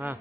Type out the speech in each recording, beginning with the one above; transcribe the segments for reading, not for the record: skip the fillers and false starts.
ಹಾಂ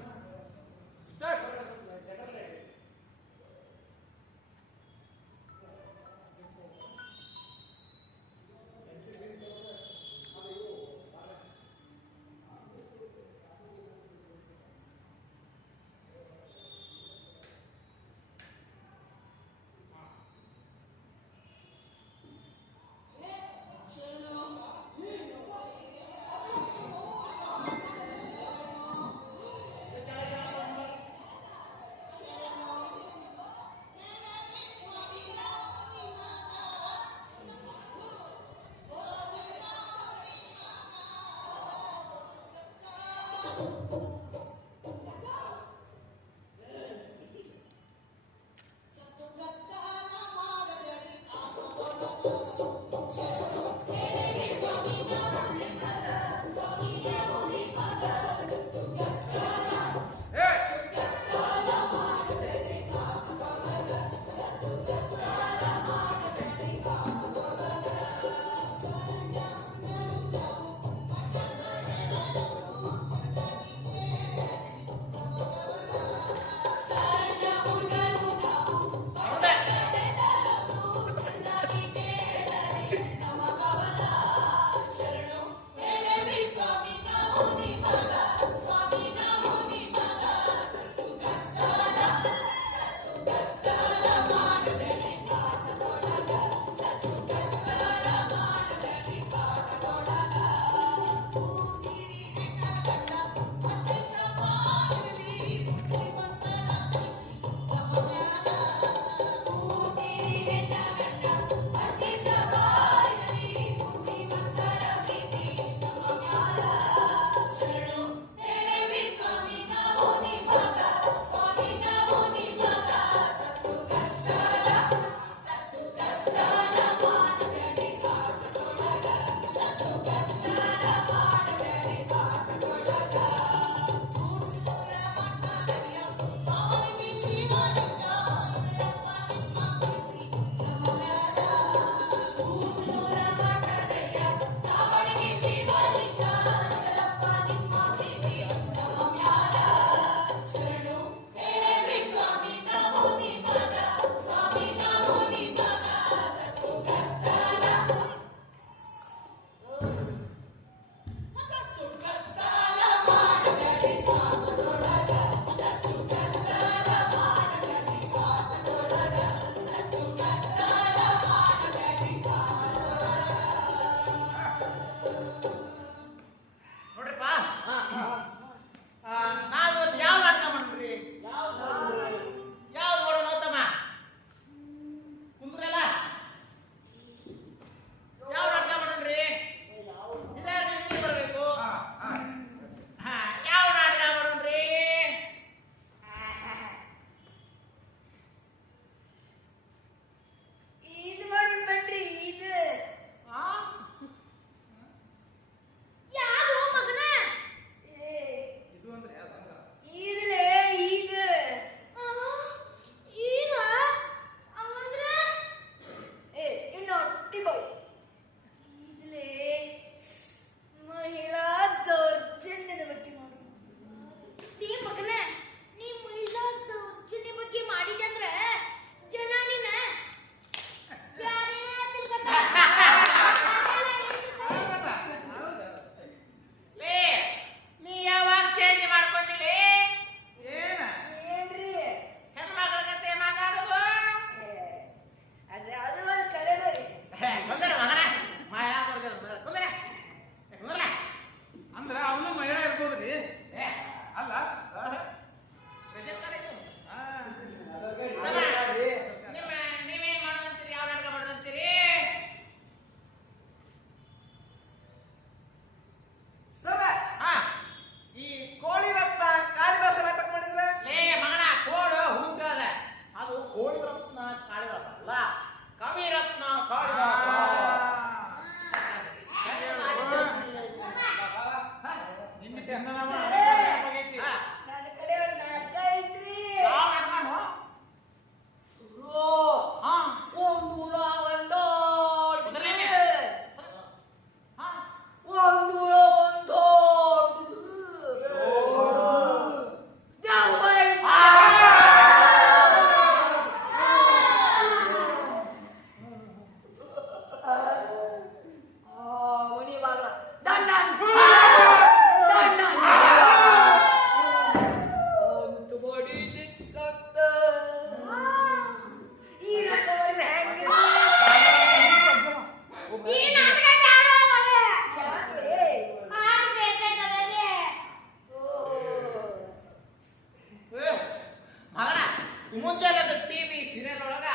ಮುಂಜಾನೆ TV serial ಒಳಗ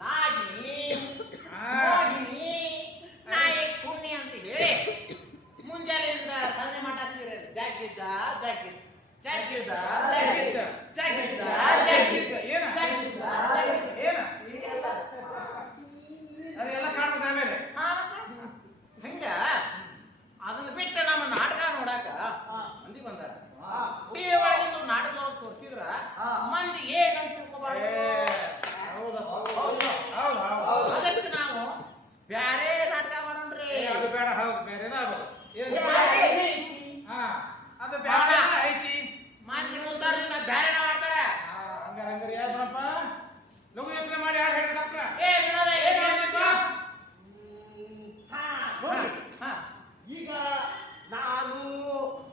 ನಾಗಿನಿ ಮೋಹಿನಿ ನಾಯಕ್ ಪುಣ್ಯ ಅಂತ ಹೇಳಿ ಮುಂಜಾನೆಯಿಂದ ಸಂಜೆ ಮಠ ಸೀರಿಯಲ್ ಜಾಗಿದ್ದ ಜಾಗಿದ್ದ ಜಾಗಿದ್ದ ಜಾಗಿದ್ದ ಜಾಗಿದ್ದ ಜಾಗಿದ್ದ ಏನ ಏನ ಅದೆಲ್ಲ ಕಾಣುತ್ತೆ ಆಮೇಲೆ ಹಂಗ ಅದನ್ನ ಬಿಟ್ಟು ನಮ್ಮ ನಾಟಕ ನೋಡಾಕ ಮಂದಿ ಬಂದಾರ ಟಿವಿ ಒಳಗಿಂದು ನಾಟಕ ತೋರಿಸಿದ್ರ ಮಂದಿ ಏನಂತ ತಿಳ್ಕೊಬಾರ್ದು. ಅದಕ್ಕೆ ನಾವು ಬ್ಯಾರೆ ನಾಟಕ ಮಾಡೋಣ್ರಿ. ಅದು ಬೇಡ. ಹೌದು, ಬೇರೆನ ಆಗ್ಬೋದು. ಅದು ಬೇಡ ಐತಿ. ಮಂದಿ ಮುಂದಾರಿಲ್ಲ ಬ್ಯಾರೆ ಮಾಡ್ತಾರ. ಹಂಗಾರೆ ಯಾರಪ್ಪ ಲಘು ಯೋಚನೆ ಮಾಡಿ ಯಾರು ಹೇಳ್ಬೇಕಪ್ಪ? ವಿನೋದ ಏನ್ ಹೇಳ್ಬೇಕು? ಈಗ ನಾನು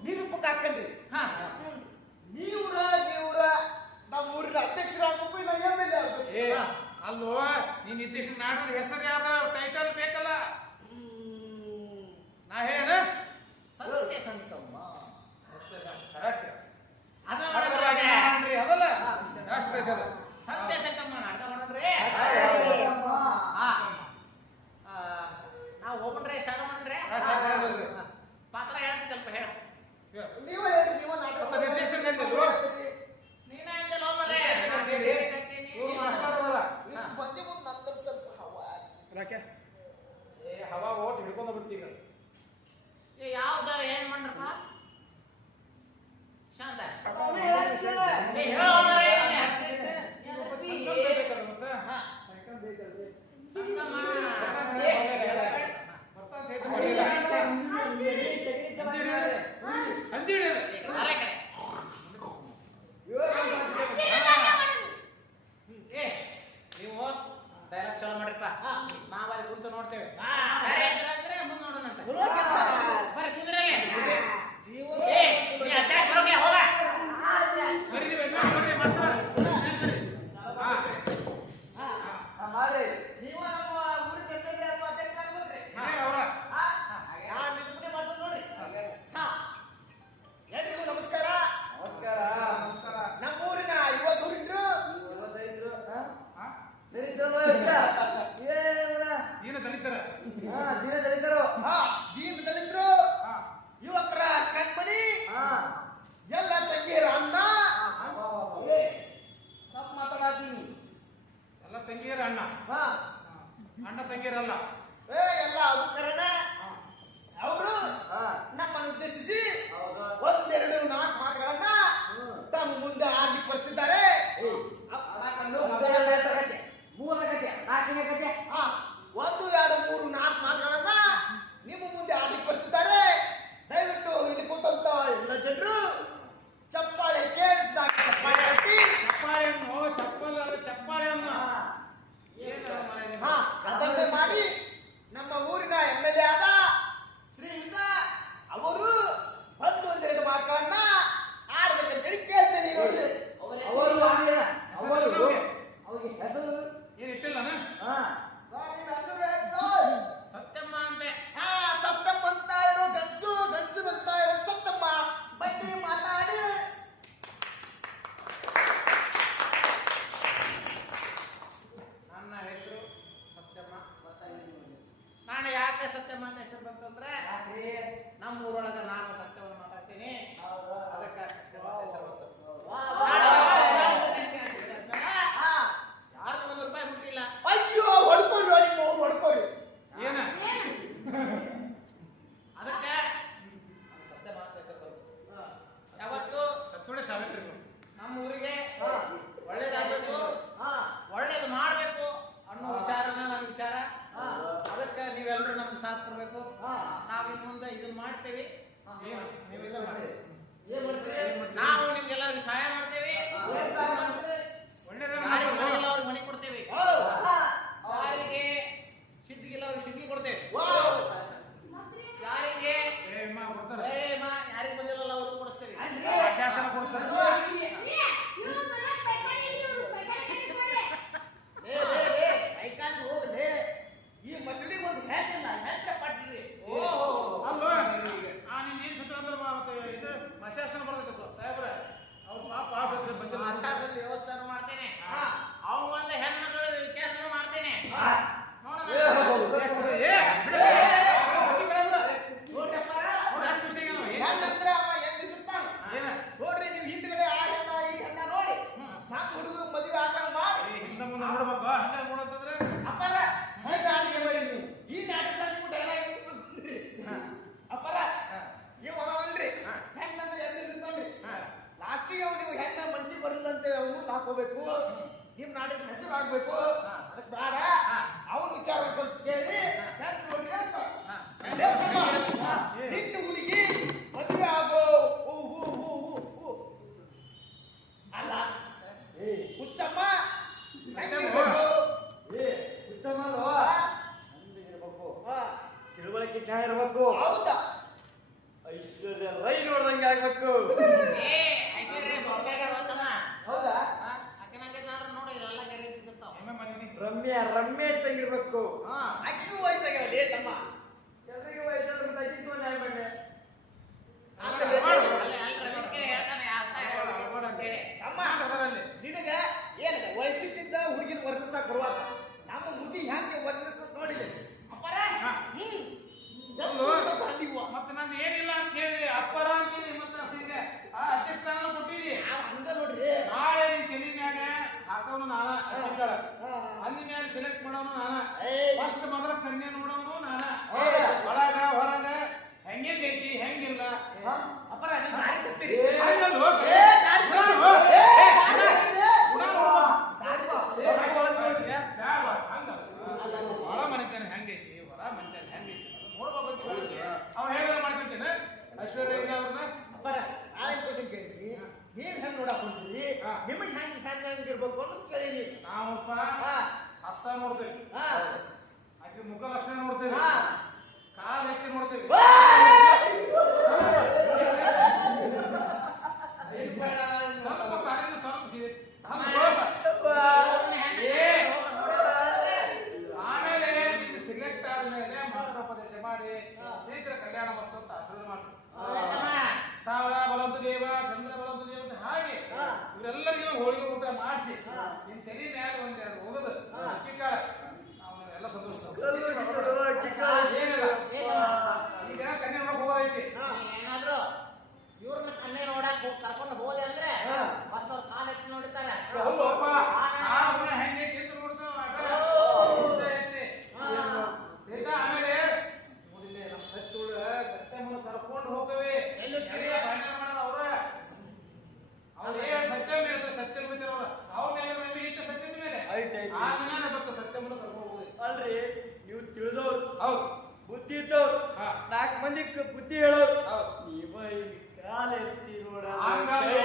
ನಿರೂಪಕ ಹಾಕಂಡ್ರಿ. ನೀವ್ರ ನಮ್ಮೂರಿನ ಅಧ್ಯಕ್ಷರಾಗಬೇಕು, ಇಲ್ಲ ಎಮ್.ಎಲ್.ಎ ಆಗ್ಬೇಕು. ಅಲ್ಲೋ, ನೀನ್ ನಿರ್ದೇಶನ ನಾಟಕದ ಹೆಸರು ಯಾವ್ದು ಟೈಟಲ್ ಬೇಕಲ್ಲ? ನಾ ಹೇಳ ಸತ್ಯ ಸಂತಮ್ಮ ಅದಲ್ಲ ಸತ್ಯ ಸಂತಮ್ಮ ನಾಟಕ ಮಾಡೋಣ್ರಿ. ನಾವು ಹೋಗ್ಬಣ್ರಿ, ಸ್ಟಾರ್ಟ್ ಮಾಡ್ರಿ. ಪಾತ್ರ ಹೇಳ್ತಿದ್ದಲ್ಪ ಹೇಳ. ನೀವ ಹೇಳ್ರಿ, ನೀವ ನಾಟಕ ನಿರ್ದೇಶನ ನೀನ ಅಂಜಲ್ ಹೋಗ್ಬರ್ರಿ. ಬಂದಿ ಮುಂದೆ ನಂದು ಸ್ವಲ್ಪ ಹವಾ. ಹವಾ ಓಟ್ ಹಿಡ್ಕೊಂಡ ಬಿಡ್ತೀಗ. ಯಾವ್ದ ಏನ್ ಮಾಡ್ರಪ್ಪ? ಶಾಂತ ನೀವು ಡೈಲಾಗ್ ಚಲೋ ಮಾಡ್ರಪ್ಪ. ನಾವ್ ಅಲ್ಲಿ ಕುಂತು ನೋಡ್ತೇವೆ. ಅಂದ್ರೆ ಮುಂದೆ ನೋಡೋಣಂತ. ಬರ್ರಿ ಕುಂದ್ರಲ್ಲಿ. ಅಚ್ಚಾಕ್ ಬರೋಕೆ ಹೋಗ. ನೀವ ನಮ್ಮ ಊರಿನ ಎಮ್.ಎಲ್.ಎ ಅಥವಾ ಅಧ್ಯಕ್ಷ ಆಗ್ಬೇಕ್ರಿ. ನಿರೂಪಣೆ ಮಾಡ್ಕೊಂಡು ನೋಡ್ರಿ. ಎಲ್ರಿಗೂ ನಮಸ್ಕಾರ. ನಮ್ಮೂರಿನ ಯುವ ಧುರೀಣರು ದೀನ ದಲಿತರು, ಯುವಕರ ಕಣ್ಮಣಿ, ಎಲ್ಲ ತಂಗಿಯರ ಅಣ್ಣ. ತಪ್ಪು ಮಾತಾಡತೀನಿ. ಎಲ್ಲ ತಂಗಿಯರ ಅಣ್ಣ, ಅಣ್ಣ ತಂಗಿಯರಲ್ಲ. ಎಲ್ಲ ಅದು ಕರೆನ. ಅವರು ನಮ್ಮನ್ನು ಉದ್ದೇಶಿಸಿ ಒಂದೆರಡು ನಾಲ್ಕು ಮಾತುಗಳನ್ನ ತಮ್ಮ ಮುಂದೆ ಆಡ್ಲಿಕ್ಕೆ ಬರ್ತಿದ್ದಾರೆ. ಒಂದು ಎರಡು ಮೂರು ನಾಲ್ಕು ಮಾತುಗಳನ್ನ ನಿಮ್ಮ ಮುಂದೆ ಆಡ್ಲಿಕ್ಕೆ ಬರ್ತಿದ್ದಾರೆ. ದಯವಿಟ್ಟು ಇಲ್ಲಿ ಕೂತಂತ ಎಲ್ಲ ಜನರು ಚಪ್ಪಾಳೆ ಕೇಳಿಸಿದಾಗ ಚಪ್ಪಾಳೆ ಹಾಕಿ ಅದನ್ನೇ ಮಾಡಿ ನಮ್ಮ ಊರಿನ ಎಮ್.ಎಲ್.ಎ ಆದ ಶ್ರೀಯುತ ಅವರು ಬಂದು ಒಂದೆರಡು ಮಾತುಗಳನ್ನ ನೋಡ್ಬೇಕು ಹಂಗ ನೋಡಂತಂದ್ರೆ ಅಪ್ಪರ ಹೇಗೆ ಆಡಿಗೆ ಮಾಡಿ ನೀವು ಈ ನಾಟಕದಲ್ಲಿ ಕೂಡ ಅಪ್ಪರ ನೀವು ಅವಲ್ರಿ ಹೆಣ್ಣಂದ್ರೆ ಎಲ್ಲಿ ಇರ್ತಾನ್ರಿ ಲಾಸ್ಟಿಗೆ ನೀವು ಹೆಣ್ಣ ಮನ್ಸಿಗೆ ಬರಲಿಲ್ಲ ಅಂತ ಅವ್ನು ಹಾಕೋಬೇಕು ನಿಮ್ ನಾಟಕ ಹೆಸರು ಆಗ್ಬೇಕು ಅದಕ್ಕೆ ಬೇಡ ಅವನ ವಿಚಾರ ಸ್ವಲ್ಪ ಕೇಳಿ ಹೆಣ್ಣು ನೋಡ್ರಿ ಅಂತ ನಿನ್ನ ಹುಡುಗಿ ಮದುವೆ ಆಗೋ ಅಲ್ಲ ಹುಚ್ಚಮ್ಮ ತಿಳುವಳಿಕೆ ಜ್ಞಾನ ಇರಬೇಕು. ಹೌದಾ ಐಶ್ವರ್ಯ ರೈ ನೋಡ್ದಂಗೆ ಆಗ್ಬೇಕು. ಹೌದಾ ನೋಡಿ ಎಲ್ಲ ಕರೀತಿರ್ತಾವ ರಮ್ಯ ತಂಗಿರ್ಬೇಕು. ಅಕ್ಕೂ ವಯಸ್ಸಾಗ್ಯಾವಲ್ಲಿ ತಮ್ಮ ಎಲ್ರಿಗೂ ವಯಸ್ಸಾದ್ರೆ ತಗ್ಗಿತ್ತು ನ್ಯಾಯ ಬಂಡೆ ತಮ್ಮ ನಿನಗ ಏನದ ವಯಸ್ಸಿದ್ದ ಹುಡುಗಿನ ವರ್ಣಿಸ್ತಾಕ ಬರುವಾಗ ನಮ್ಮ ಮುದಿ ಹೆಂಗೆ ವರ್ಣಿಸ್ತಾಕ ನೋಡಿದೆ ಅಪ್ಪರ ಮತ್ತೆ ನಾನು ಏನಿಲ್ಲ ಅಂತ ಹೇಳಿದೆ ಅಪ್ಪರ ಅಂತೀನಿ ಮತ್ತೆ ಹಿಂಗೆ ಅಧ್ಯಕ್ಷ ಕೊಟ್ಟಿದಿ ಹಂಗ ನೋಡ್ರಿ ನಾಳೆ ನಿನ್ ತಲೆ ಮ್ಯಾಗ ಹಾಕೋನು ನಾನ ಅಂದಿ ಮ್ಯಾಗ ಸೆಲೆಕ್ಟ್ ಮಾಡೋನು ನಾನ ಫಸ್ಟ್ ಮೊದಲ ಕನ್ಯೆ ನೋಡೋನು ನಾನ ಒಳಗ ಹೊರಗ ಹೆಂಗೈತಿ ಹೆಂಗಿಲ್ಲ ಅಪ್ಪರ ನೀವು ದಾರಿ ತಪ್ಪಿರಿ. ಒಳ ಮನಿತೇನೆ ಹೆಂಗೈತಿ ಹೊರ ಮನಿತೇನೆ ಹೆಂಗೈತಿ ನೋಡ್ಬೇಕಂತ ಅವ ಹೇಳಿದ್ರೆ ಮಾಡ್ಕೊಂತೇನೆ ಐಶ್ವರ್ಯ ಅವ್ರನ್ನ ಅಪ್ಪರ ನಾಳೆ ಕ್ವಶನ್ ಕೇಳಿದ್ರಿ ನೀವ್ ಹೆಂಗ್ ನೋಡಕ್ ಹೊಂಟಿರಿ ನಿಮಗೆ ಹೆಂಗಿರ್ಬೇಕು ಅಂತ ಕೇಳಿನಿ ನಾವಪ್ಪ ಹಸ್ತ ನೋಡ್ತೇವೆ ಆಕೆ ಮುಖ ಲಕ್ಷಣ ನೋಡ್ತೇವೆ ಹಾ. ಕಾಲ್ ಎತ್ತಿ ನೋಡ್ತೇವೆ ಸ್ವಲ್ಪ ಕಾಲಿಂದ ಸ್ವಲ್ಪ ಆಮೇಲೆ ಸಿಲೆಕ್ಟ್ ಆದ್ಮೇಲೆ ಮಂತ್ರೋಪದೇಶ ಮಾಡಿ ಶೀಘ್ರ ಕಲ್ಯಾಣ ವಸ್ತು ಅಂತ ಆಶೀರ್ವಾದ ಮಾಡ್ತಾರೆ. ತಾವಳ ಬಲವಂತ ದೇವ ಚಂದ್ರ ಬಲವಂತ ದೇವ ಅಂತ ಹಾಗೆ ಇವರೆಲ್ಲರಿಗೂ ಹೋಳಿಗೆ ಊಟ ಮಾಡಿಸಿ ನಿನ್ ತಲೆ ಮ್ಯಾಲ ಒಂದೆರಡು ಹೋಗದು ಅಕ್ಕಿ ಕಾಳ ಎಲ್ಲ ಸಂತೋಷ ಏನಿಲ್ಲ ಈಗ ಕನ್ಯೆ ನೋಡಕ್ ಹೋಗೋದೈತಿ ಏನಾದ್ರು ಇವ್ರನ್ನ ಕಣ್ಣೆ ನೋಡಕ್ ಕರ್ಕೊಂಡು ಹೋದೆ ಅಂದ್ರೆ ಮತ್ತೆ ಅವ್ರ ಕಾಲ ಎತ್ತಿ ನೋಡ್ತಾರೆ ಹೌದಪ್ಪ ಆ ಹುಣ ಹೆಂಗೆ ತಿಂದು ನೋಡ್ತಾವ ಇಷ್ಟ ಐತಿ ಆಮೇಲೆ ನೋಡಿಲ್ಲ ನಮ್ಮ ಸತ್ತುಳ ಸತ್ಯಮ್ಮನ ಕರ್ಕೊಂಡು ಹೋಗವೆ ಅವ್ರ ಅವ್ರು ಏನ್ ಸತ್ಯಮ್ಮ ಹೇಳ್ತಾರೆ ಸತ್ಯನ ಬಿಡ್ತಾರೆ ಅವ್ರ ಮೇಲೆ ನಮಗೆ ಇಷ್ಟ ಸತ್ಯನ ಮೇಲೆ ಆದ್ಮೇಲೆ ಮತ್ತೆ ಸತ್ಯಮ್ಮನ ಕರ್ಕೊಂಡು ಹೋಗೋದು ಅಲ್ರಿ ನೀವು ತಿಳಿದವ್ರು ಹೌದು ಬುದ್ಧಿ ಇದ್ದವ್ರು ಹಾ. 4 ಮಂದಿ ಬುದ್ಧಿ ಹೇಳೋರು ಹೌದು ನೀವ ಇಲ್ಲಿ ಕಾಲ ಎತ್ತಿ ನೋಡ ಹಂಗಲ್ಲ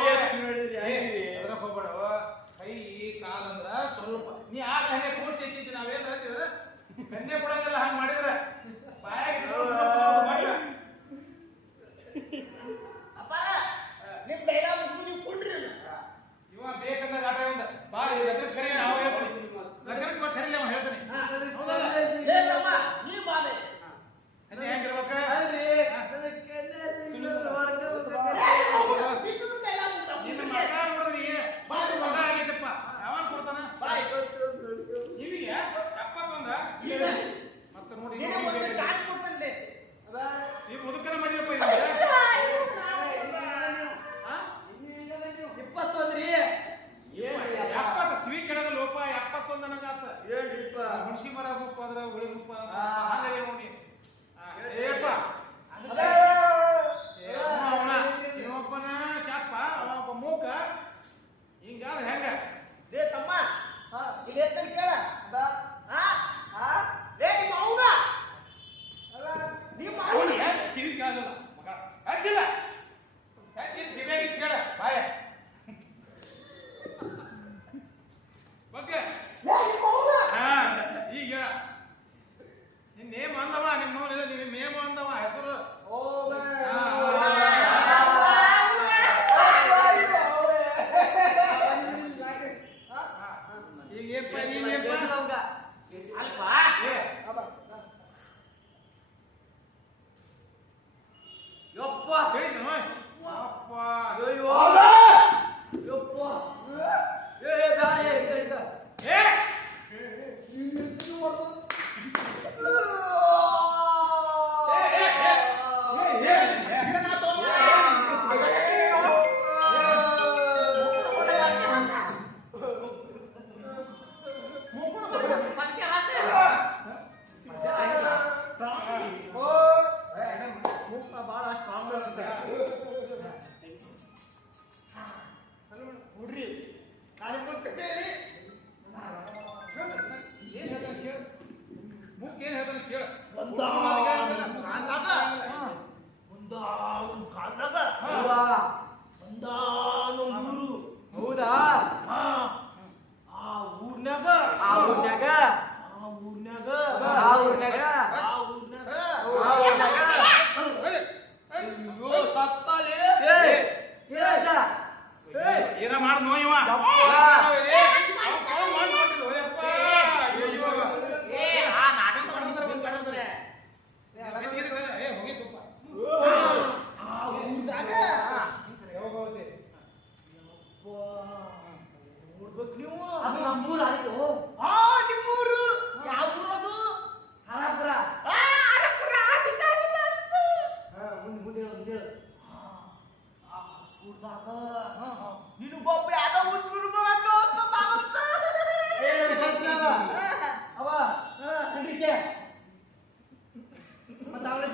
ಏನ ಮಾಡ್ ನೋ ಇವ ಆ ನಾಟಕ ಮಾಡಿದ್ರೆ ಬಂದ್ ಬರ್ತದೆ. ಅದು ನಮ್ಮೂರು ಆಯ್ತು. ನಿಮ್ಮೂರು ಯಾವ ಊರು ಅದು? ಹರಾಪುರ. ಹರಪುರ, ಮುಂದೆ ಹೇಳು. ನೀನು ಗೊಬ್ಬ ಯಾವ್ದೋ ಹುಚ್ಚುರು ಮಗಂದು ಅಂತ ತಾನಂತ. ಅವ ಹಿಡಿಕೆ ಮತ್ತೆ ಅವಳ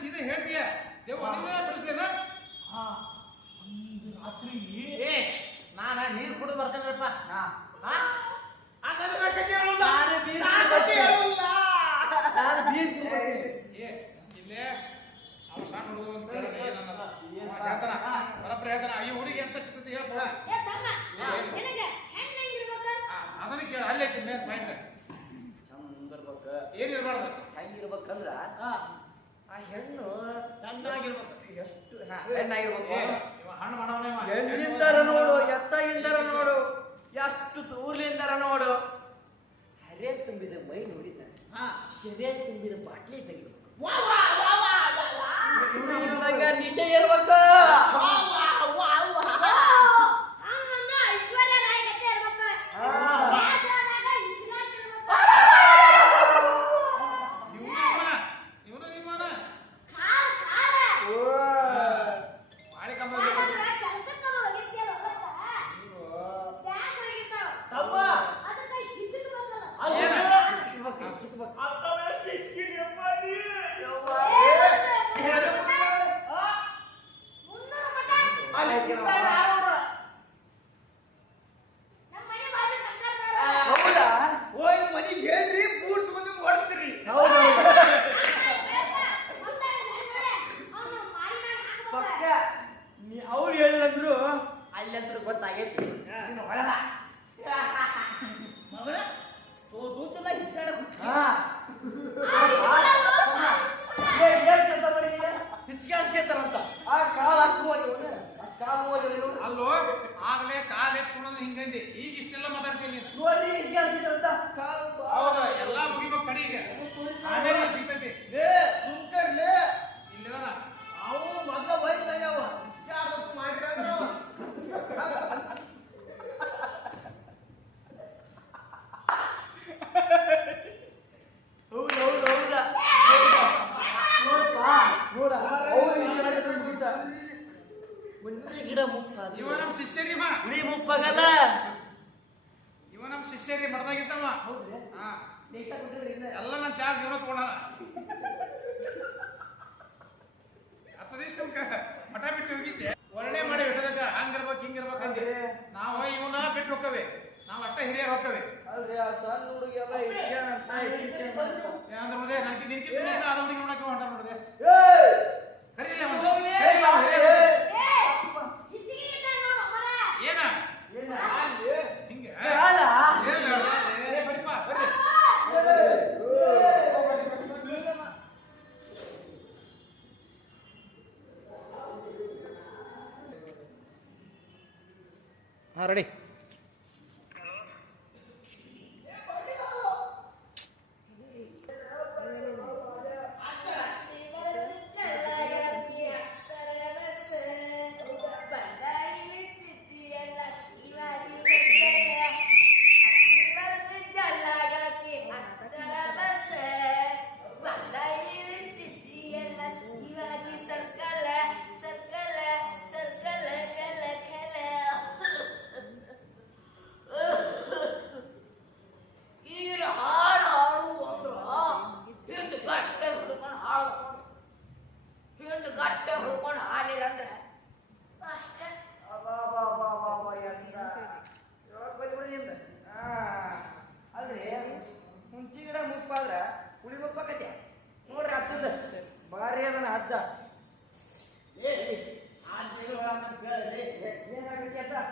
ಸೀದಾ ಹೇಳ್ತೀಯ ದೇವ ಬಿಡಿಸ್ತೇನ ಒಂದು ರಾತ್ರಿ ನಾನ ನೀರ್ ಕುಡಿದು ಬರ್ತೇನಪ್ಪ. ಇಲ್ಲೇ ಅವ ಸಣ್ಣ ಹುಡುಗ ಹೇಳ್ತಾನ ಬರಬ್ರ ಹೇಳ್ತಾನ ಈ ಹುಡುಗಿ ಅಂತ ಸಿಗ್ತೈತಿ ಹೇಳ್ಬೋದ ಅದನ್ನ ಕೇಳ ಅಲ್ಲೇ ಮೇನ್ ಪಾಯಿಂಟ್ ಚಂದ ಇರ್ಬೇಕ. ಏನ್ ಇರ್ಬಾರ್ದು ಹೆಂಗಿರ್ಬೇಕಂದ್ರ ಆ ಹೆಣ್ಣು ಚೆನ್ನಾಗಿರ್ಬೇಕು. ಎಷ್ಟು ಹೆಣ್ಣಾಗಿರ್ಬೇಕು. ಇವ ಹಣ್ಣು ಮಾಡವನೇ ಎಲ್ಲಿಂದರ ನೋಡು, ಎತ್ತಾಗಿಂದರ ನೋಡು, ಎಷ್ಟು ದೂರ್ಲಿಂದರ ನೋಡು. ಹರೆ ತುಂಬಿದ ಮೈ ನೋಡಿದ ಸೆರೆ ತುಂಬಿದ ಬಾಟ್ಲಿ ತೆಗಿಬೇಕು. ನಿಶೆ ಇರ್ಬೇಕು. ಅವ್ರು ಹೇಳಿದ್ರು ಅಲ್ಲಂದ್ರು ಗೊತ್ತಾಗೈತಿ. ಹಿಚ್ಕಾಡ್ಸೇತಾರಂತ ಆ ಕಾಲ ಅಷ್ಟು ಅಲ್ಲೋ ಆಗ್ಲೇ ಕಾಲ್ ಎತ್ಕೊಂಡ್ರೆ ಹಿಂಗಂದಿ ಈಗ ಇಷ್ಟೆಲ್ಲ ಮಾತಾಡ್ತೀನಿ ನೋಡಿ ಹಿಚ್ಕಾಡ್ಸೇತಾರಂತ ಹೌದು ಎಲ್ಲಾ ಮುಗಿಬೇಕು ಕಡೆ ಈಗ ಆಮೇಲೆ ಸಿಗ್ತೈತಿ ಸುಮ್ಕರ್ಲೆ ಇಲ್ಲದ ಅವು ಮಗ ವಯಸ್ಸಾಗ್ಯಾವ ಮಾಡಿದಾಗ ಮುಂಚೆ ಗಿಡ ಮುಪ್ಪ ಇವ ನಮ್ ಶಿಷ್ಯರಿ ಗುಡಿ ಮುಪ್ಪಾಗಲ್ಲ. ಇವ ನಮ್ ಶಿಷ್ಯರಿ ಮಡ್ದಾಗಿದ್ದವ ಹಾ ಎಲ್ಲ ನನ್ ಚಾರ್ಜ್ ಇವನ ತಗೊಂಡ ಹತ್ತು ದಿವಸ ಮಠ ಬಿಟ್ಟು ಹೋಗಿದ್ದೆ ವರ್ಣೆ ಮಾಡಿ ಬಿಟ್ಟದಕ್ಕ ಹಂಗಿರ್ಬೇಕು ಹಿಂಗಿರ್ಬೇಕಂದೆ ನಾವು ಇವನ ಬಿಟ್ಟು ಹೋಕ್ಕವೆ ನಾವ್ ಅಟ್ಟ ಹಿರಿಯರ್ ಹೋಕ್ಕವೆ ಸಣ್ಣ ಹುಡುಗೆಲ್ಲ ಅಂದ್ರೆ ನೋಡಿದೆ ನನಗೆ ನಿನ್ಕಿಂತ ಅದೊಂದಿಗೆ ನೋಡಕ್ಕೆ ಹೊಂಟ ನೋಡಿದೆ ಕರೀಲಿ ಏನ ಹಿಂಗೆ ಬರಿಪ್ಪ ಬರ್ರಿ ಹಾ ರೆಡಿ. ಅಲ್ರಿ ಮುಂಚಿ ಗಿಡ ಮುಪ್ಪಾದ್ರ ಹುಳಿ ಮುಪ್ಪಾಕತ್ಯ ನೋಡ್ರಿ ಹಚ್ಚದ ಬಾರಿ ಅದನ್ನ ಹಚ್ಚ ಏನಾಗತ್ತೆ ಅಜ್ಜ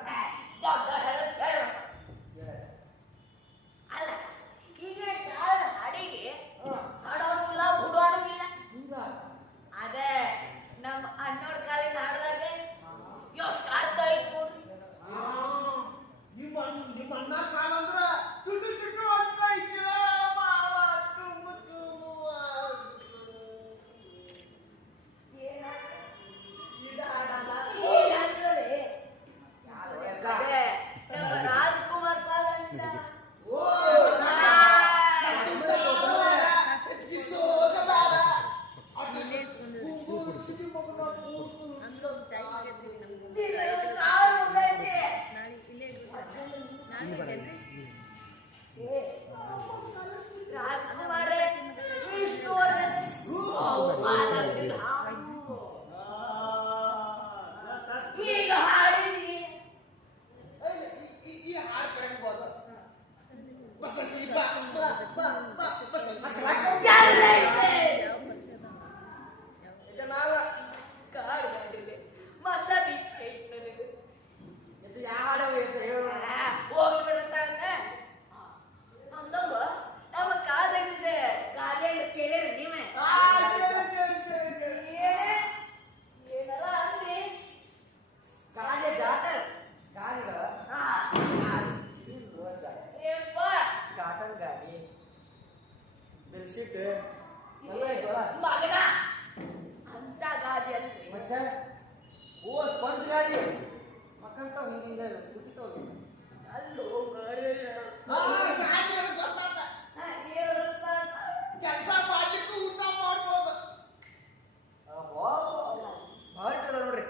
ಬಿಸಿಟ್ಟು ಎಲ್ಲ ಐತಲ್ಲ ಮಗನ ಅಂತ ಗಾದಿ ಅಲ್ರಿ ಮತ್ತೆ ಓ ಸ್ಪಂಜ್ ಗಾಡಿ ಮಕ್ಕಂತ ಹಿಂಗಿಂದ ಕುಟಿತಾವ ಅಲ್ಲೋ ಕೆಲಸ ಮಾಡ್ಲಿಕ್ಕೂ ಊಟ ಮಾಡ್ಬೋದು. ಭಾರಿ ಚಲೋ ನೋಡ್ರಿ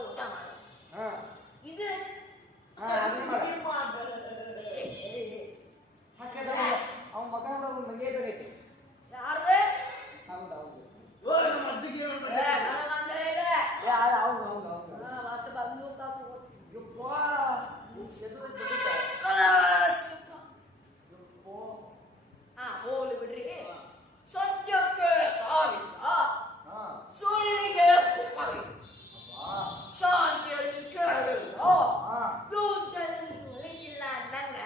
ಊಟ ಮಾಡ ಹಾ ಇದು ಅದನ್ನ ಮಾಡ ಅವ್ನ ಮಗ ನೋಡೋದು ಮಂಗೆ ಬೇಕೈತಿ ಯಾರ್ದು ಹೌದು ಹೌದು ಓ, ನಮ್ಮ ಅಜ್ಜಿಗೆ ಏನು ಏ, ನನಗಂದ್ರೆ ಇದೆ. ಹೌದು ಹೌದು ಹೌದು ಮತ್ತೆ ಬಂದು ತಾಪು ಯಪ್ಪಾ ಎದುರು ಕಲಾಸ್. ಹೋಗ್ಲಿ ಬಿಡ್ರಿ ಸತ್ಯಕ್ಕೆ ಸಾವಿಲ್ಲ ಹಾ ಸುಳ್ಳಿಗೆ ಸುಖವಿಲ್ಲ ಶಾಂತಿಯಲ್ಲಿ ಕೇಳಿಲ್ಲ ಹಾ ಯುದ್ಧದಲ್ಲಿ ಉಳಿದಿಲ್ಲ ಅಂದಂಗ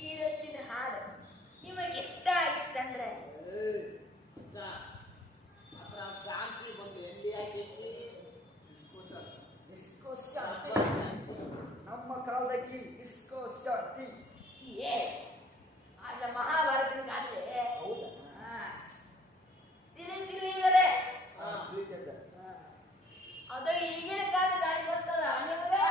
ಈ ರಚಿನ ಹಾಡು ನಿಮಗೆ ಇಷ್ಟ ಆಗಿತ್ತಂದ್ರೆ ಮಾತ್ರ ಶಾಂತಿ ಬಂದು ಎಲ್ಲಿ ಆಗೈತಿ? ಇಸ್ಕೋ ಶಾಂತಿ. ನಮ್ಮ ಕಾಲದಕ್ಕೆ ಇಸ್ಕೋ ಶಾಂತಿ ಏ ಆಗ ಮಹಾಭಾರತನ ಗಾದೆ ಹೌದಾ ತಿಳಿದರೆ ಹಾ ಪ್ರೀತಿಯಂತ ಅದು ಈಗಿನ ಕಾಲದ ಗಾಡಿ ಗೊತ್ತದ ನಿಮಗೆ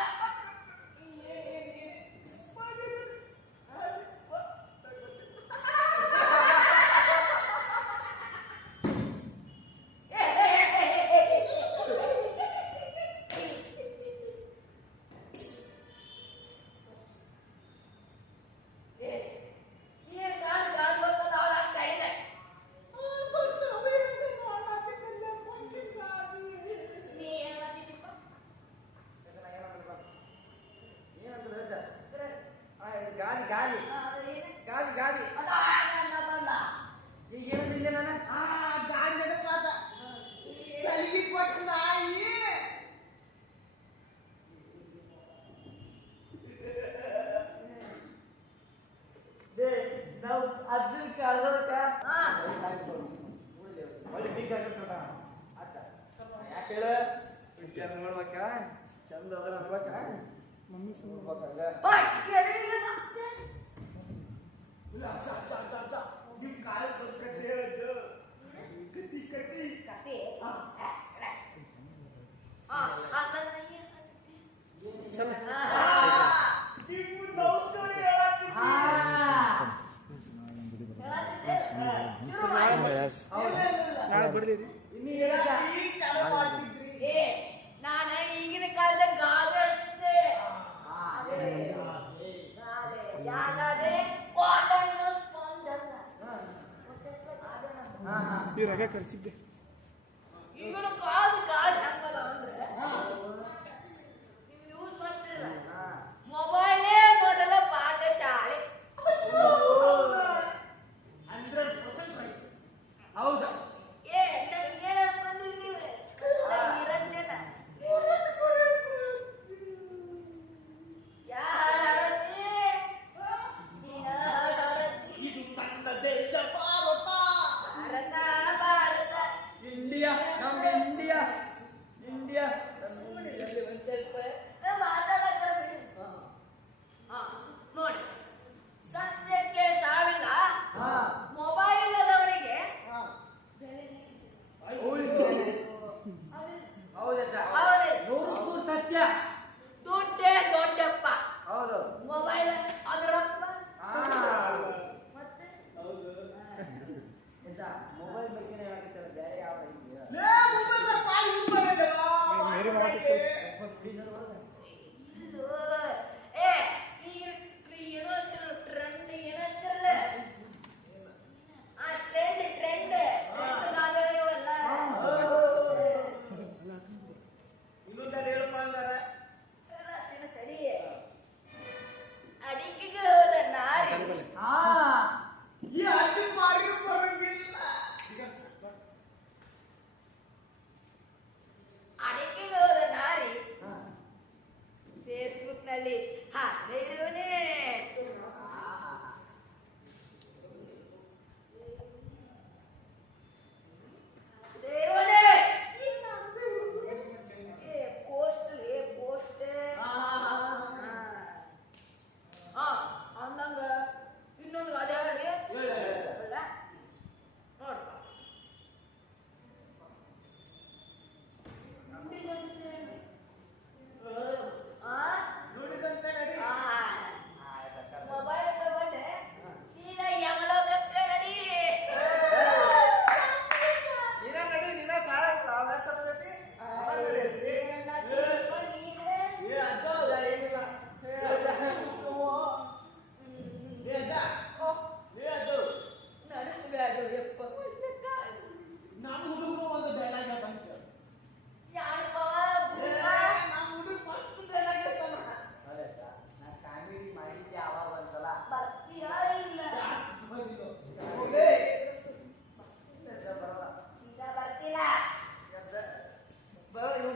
ಗಾಡಿ ಗಾಡಿ ಗಾಡಿ ಗಾಡಿ ಈಗ ಏನಂದಿದ್ದೆ ನಾನು ಆ ಗಾಂಧಿ ಮಾತ ಸಲಿಗೆ ಕೊಟ್ಟು ನಾಯಿ ನಾವು ಅದ್ರ ಕಾಲದಕ್ಕ ಹಾ. ಒಳ್ಳೆ ಬಿಗ್ ಆಗಿರ್ತದ ಆತ ಯಾಕೆ ಹೇಳ ಪಿಕ್ಚರ್ ನೋಡ್ಬೇಕ ಚಂದ ಅದ ನೋಡ್ಬೇಕ ಮಮ್ಮಿ ನಿಮ್ ಕಾಲ ಕಟ್ಟಿ ಹೇಳಿದ್ದು ಕಟ್ಟಿ ಕಟ್ಟಿ ನೀವು ಲವ್ ಸ್ಟೋರಿ ಇನ್ನು ಹೇಳಕ್ಕ ಈಗ ಚಾಲು ಮಾಡ್ತಿದ್ರಿ. ನಾನ ಈಗಿನ ಕಾಲದಾಗ ಗಾದೆ ಹೇಳ್ತಿದ್ದೆ ಯಾಗಾದೆ ಕಾಟನ್ ಸ್ಪಾಂಜ್ ಅಲ್ಲ ಈಗಿನ ಕಾಲದ ಗಾದೆ ಹಂಗಲ್ಲ ಅಂದ್ರೆ ನೀವು ಯೂಸ್ ಮಾಡ್ತಿರಲ್ಲ ಮೊಬೈಲೇ ಮೊದಲ ಪಾಠಶಾಲೆ ಹೌದಾ ಏ ನನಗೆ ಏನ್ ಅನ್ಕೊಂಡಿದ್ದೀವಿ ನಿರಂಜನ ಯಾರಳತಿ ನೀನ ಹಾಡಳತಿ ಇದು ನನ್ನ ದೇಶ ಭಾರತ. ಭಾರತ ಭಾರತ ಇಂಡಿಯಾ ನಮ್ಮ ಇಂಡಿಯಾ ಇಂಡಿಯಾ ನೋಡಿ ಒಂದ್ ಸ್ವಲ್ಪ ಮಾತಾಡಕ ಬಿಡಿ ಹಾ ನೋಡಿ ಸತ್ಯಕ್ಕೆ ಸಾವಿಲ್ಲ ಹಾ ಮೊಬೈಲ್ ಅದವರಿಗೆ ಹಾ. ಬೆಲೆ ನೀಡಿ. ಹೌದಕ್ಕ ಹೌದು. ನೂರು ಸತ್ಯ ದುಡ್ಡೇ ದೊಡ್ಡಪ್ಪ ಹೌದು ಮೊಬೈಲ್ ಅದರಪ್ಪ ಹಾ ಮತ್ತೆ ಮೊಬೈಲ್ ಬಗ್ಗೆ ಹೇಳಕತ್ತಾರ ಬೇರೆ ಯಾವ ಇದೆಯಾ ಲೇ, ಮೊಬೈಲ್ನ ಕಾಲ್ ಯೂಸ್ ಮಾಡಿದ್ದಲ್ಲ? ಇಲ್ಲೋ. ಏ ಈ ಏನೋ ಟ್ರೆಂಡ್ ಏನಂತಲ್ಲ ಆ ಟ್ರೆಂಡ್ ಗಾದೆಗಳಿವಲ್ಲ ಇನ್ನೊಂದು ಹೇಳಪ್ಪ ಅಂದಾರ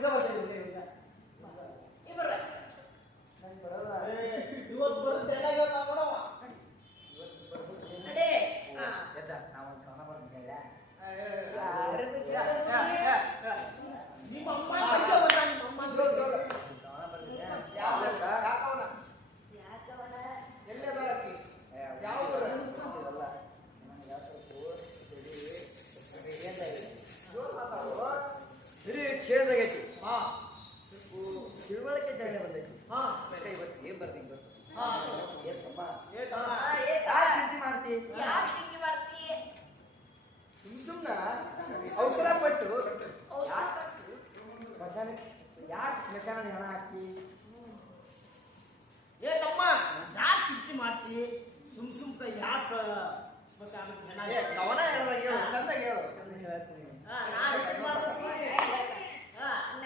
ಹಿಂಗ ಬರ್ತೀನಿ ಇಬ್ಬರು ನಂಗೆ ಬರಲ್ಲ ಇವತ್ತು ಬರುತ್ತೆ ಎಲ್ಲ ಇವತ್ತು ನಾವು ನೋಡವ ನಡೆ ಹಾ ಎದ್ದ ನಾವೊಂದು ಕವನ ಬರ್ತೀನಿ ಯಾರು ನಿಮ್ಮ ಅಮ್ಮ ಬಂದ ನಿಮ್ಮ ಅಮ್ಮ ಕವನ ಬರ್ತೀನಿ ಯಾಕವನ ಯಾಕವನ ಎಲ್ಲೆಲ್ಲ ಹಾಕಿ ಯಾವ ಊರು? ಅಲ್ಲ ನನಗೆ ಯಾವ ಜೋರ್ ಮಾತಾಡು ಸರಿ ಚೇಂಜ್ ಆಗೈತಿ ಹಾ ತಿಳುವಳಿಕೆ ಜಾಗ ಬಂದೈತಿ ಹಾ ಇವತ್ತು ಏನ್ ಬರ್ತೀನಿ ಗೊತ್ತು ಹಾ ಏನ್ತಮ್ಮ ಏತಮ್ಮ ಯಾಕೆ ಚಿಂತೆ ಮಾಡ್ತಿ ಯಾಕೆ ಹಿಂಗೆ ಮಾಡ್ತಿ ಸುಮ್ನ ಅವಸರ ಪಟ್ಟು ಔಷಧ ಸ್ಮಶಾನಕ್ಕೆ ಯಾಕೆ ಸ್ಮಶಾನ ಹಣ ಹಾಕಿ ಏ ತಮ್ಮ ಯಾಕೆ ಚಿಂತೆ ಮಾಡ್ತಿ ಸುಮ್ಕ ಯಾಕ ಸ್ಮಶಾನಕ್ಕೆ ಜನ ಕವನ ಹೇಳಲ್ಲ ಹೇಳು ಚಂದ ಹೇಳು ಚಂದ ಹೇಳ್ತೀನಿ ಹಾ ನಾನು ಚಿಂತೆ ಮಾಡ್ತೀನಿ ಹಾ ಅಣ್ಣ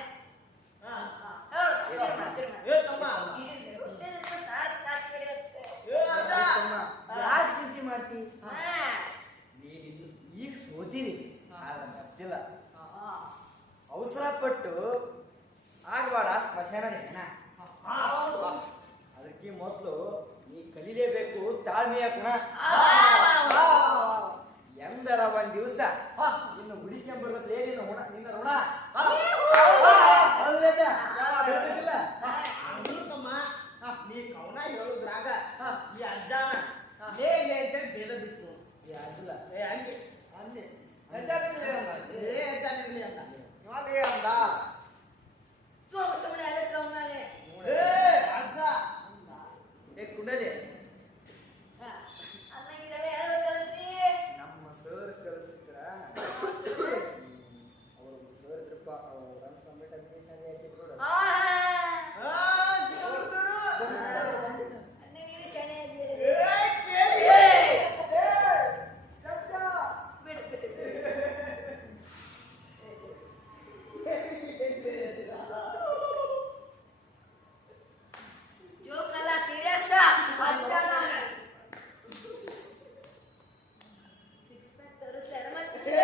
ಹಾ ಹೇಳು ಏ ತಮ್ಮ ಹುಟ್ಟಿದ್ರೆ ಸಾಕು ಕಾಸು ಬಿಡುತ್ತೆ ಏ ಅಜ್ಜ ಯಾಕೆ ಚಿಂತೆ ಮಾಡ್ತಿ ಹಾ ನೀನು ಈಗ ಸೋತಿರಿ ಆದ್ರೆ ಗೊತ್ತಿಲ್ಲ ಹಾ ಅವಸರ ಪಟ್ಟು ಆಗಬೇಡ ಸ್ಮಶಾನ ಹೆಣ ಹೌದು ಅದಕ್ಕೆ ಮೊದಲು ನೀ ಕಲಿಲೇಬೇಕು ತಾಳ್ಮೆಯ ಗುಣ ಎಂದರ ಒಂದ್ ದಿವಸ ನಿನ್ನ ಹುಡುಕೊಂಡ್ಬರ್ತಲೇ ನಿನ್ನ ಋಣ ನಿನ್ನ ಋಣ ಅಲ್ಲದ ಗೊತ್ತಿಲ್ಲ ಅಂದ್ರು ತಮ್ಮ ನೀ ಕವನ ಹೇಳುದ್ರಾಗ ಈ ಅಜ್ಜಾನ ಲೇ ಲೇ ಅಂತ ಭೇದ ಬಿಟ್ಟು ಯಾಕಿಲ್ಲ ಏ ಹಂಗೆ ಅಂದೆ ಅಜ್ಜ ತಿನ್ಲಿ ಅಂದ ಏ ಅಜ್ಜ ತಿನ್ಲಿ ಅಂದ ಇವಾಗ ಅಂದ ಸೋಮ ಸುಮ್ಮನೆ ಅದಕ್ಕೆ ಅವನಾನೆ ಏ ಅಜ್ಜ ಅಂದ ಏ ಕುಂಡಲಿ ಅನ್ನಂಗಿದ್ದಾರೆ ಯಾರು ಕಲಿಸಿ ನಮ್ಮ ಸರ್ ಕಳಿಸಿದ್ರ ಅವರು ಸರ್ ಇದ್ರಪ್ಪ ಅವ್ರು ಸಬ್ಮಿಟ್ ಅಪ್ಲಿಕೇಶನ್ ಹಾಕಿದ್ರು ಆಹಾ ಶಿವಗುರು ಅನ್ನಂಗಿರಿ ಶನಿ ಏ ಇದ್ದೀರಿ ಕೇಳಿ ಅಜ್ಜ ಬಿಡು ಬಿಡು ಜೋಕಲ್ಲ ಸೀರಿಯಸ್ ಅಜ್ಜನ ಸಿಕ್ಸ್ ಪ್ಯಾಕ್ ತರಿಸ್ಲಾರ ಮತ್ತೆ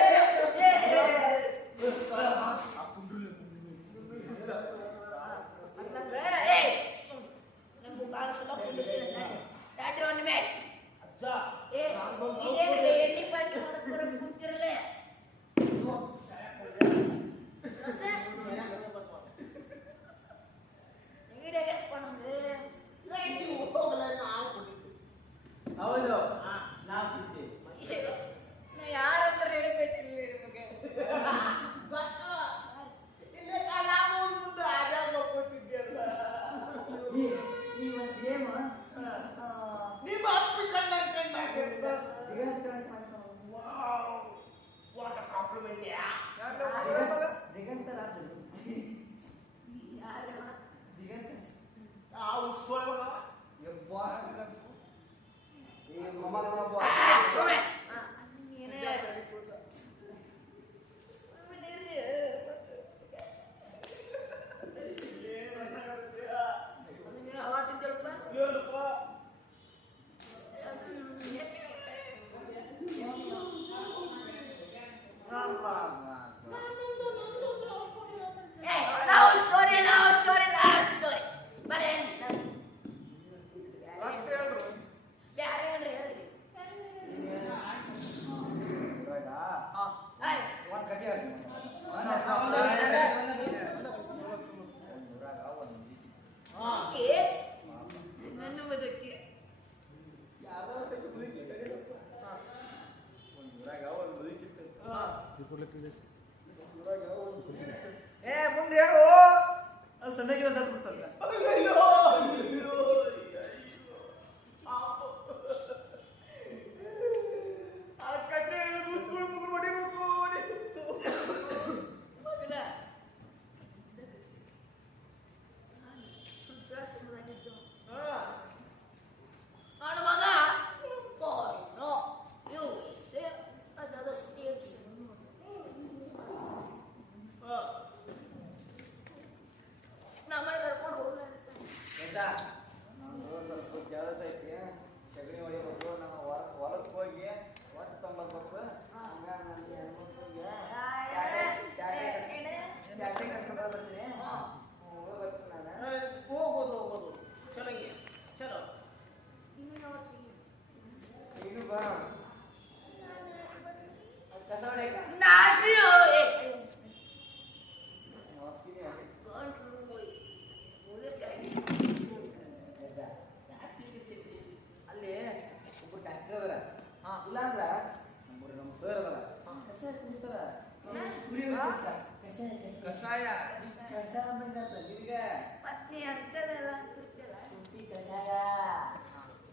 ಕಷಾಯ ಕಷಾಯ ಬಂದಲ್ಲ ನಿನಗೆ ಮತ್ತೆ ಅಂತದೆಲ್ಲ ಅಂತಿರ್ತೀರ ಕುಟ್ಟಿ ಕಷಾಯ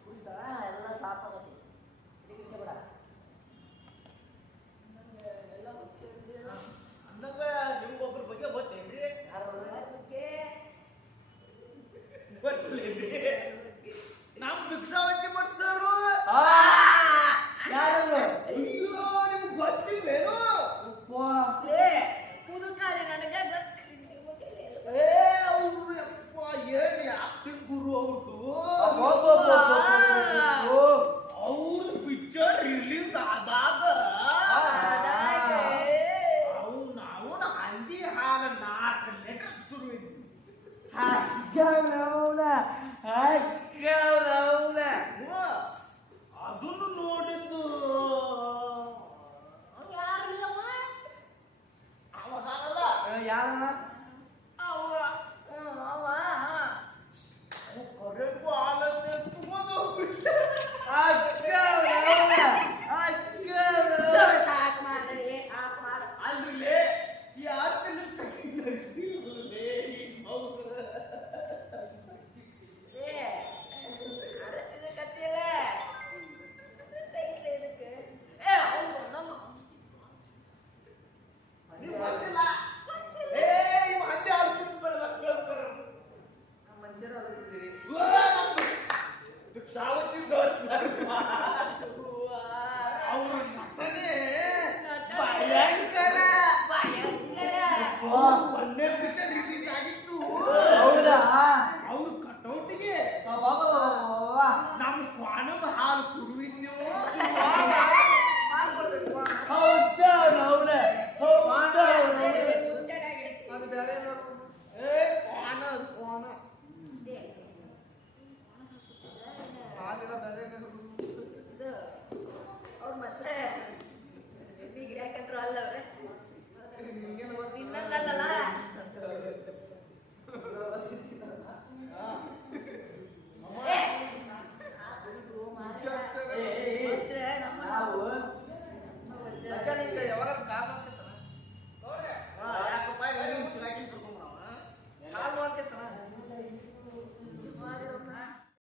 ಕುಡಿತಾ ಎಲ್ಲ ಸಾಪಾಗತ್ತೆ ಇದಕ್ಕೆ ಬೇಡ ಎಲ್ಲ ಗೊತ್ತಿರ್ಲಿಲ್ಲ ಅಂದಂಗ ನಿಮ್ಗೊಬ್ರ ಬಗ್ಗೆ ಗೊತ್ತೇನ್ರಿ ಯಾರು ಅದಕ್ಕೆ ಗೊತ್ತಿಲ್ಲೇನ್ರಿ ನಮ್ ಭಿಕ್ಷಾವತಿ ಮಾಡ್ತಾರು ಯಾರು ಅಯ್ಯೋ ನಿಮ್ಗೆ ಗೊತ್ತಿಲ್ವೇನು ಲೇ ಮುದುಕಾರೆ ನನಗೆ ಗೊತ್ತಿಲ್ಲ ಏ ಅವ್ರು ಯಪ್ಪ ಏನ್ ಆಕ್ಟಿಂಗ್ ಗುರು ಅವ್ರದ್ದು ಅವ್ರ ಪಿಕ್ಚರ್ ರಿಲೀಸ್ ಆದಾಗ ಅವನ ಹಂದಿ ಹಾಲ 4 ಲೀಟರ್ ಶುರು ಅದನ್ನು ನೋಡಿದ್ದು ಅವನಲ್ಲ ಯಾರ ಅವರ ಅವ ಕರೆಂಟು ಆಲಕ್ಕೆ ತಗೊಂಡು ಹೋಗ್ಬಿಟ್ಟ ಸಾಕು ಮಾಡ್ರಿ ಸಾಕು ಮಾಡ ಅಲ್ರಿ ಯಾರ ಲೇ ಅರಸಿನ ಕತ್ತಿಲ್ಲ ಇದಕ್ಕೆ ಏ ಹೌದು ನಮ್ಮ ನೀವು ಗೊತ್ತಿಲ್ಲ ಏ ಇವ್ ಹಂದಿ ಆಡ್ಕೊಂಡು ಬರ್ತಾರೆ ಮಂಜರ ಅಲ್ಲಿದ್ದೀರಿ ಭಿಕ್ಷಾವತಿ ಸರ್ ಅವ್ರ ನಟನೆ ಭಯಂಕರ ಭಯಂಕರ ಒಂದೇ ಪಿಕ್ಚರ್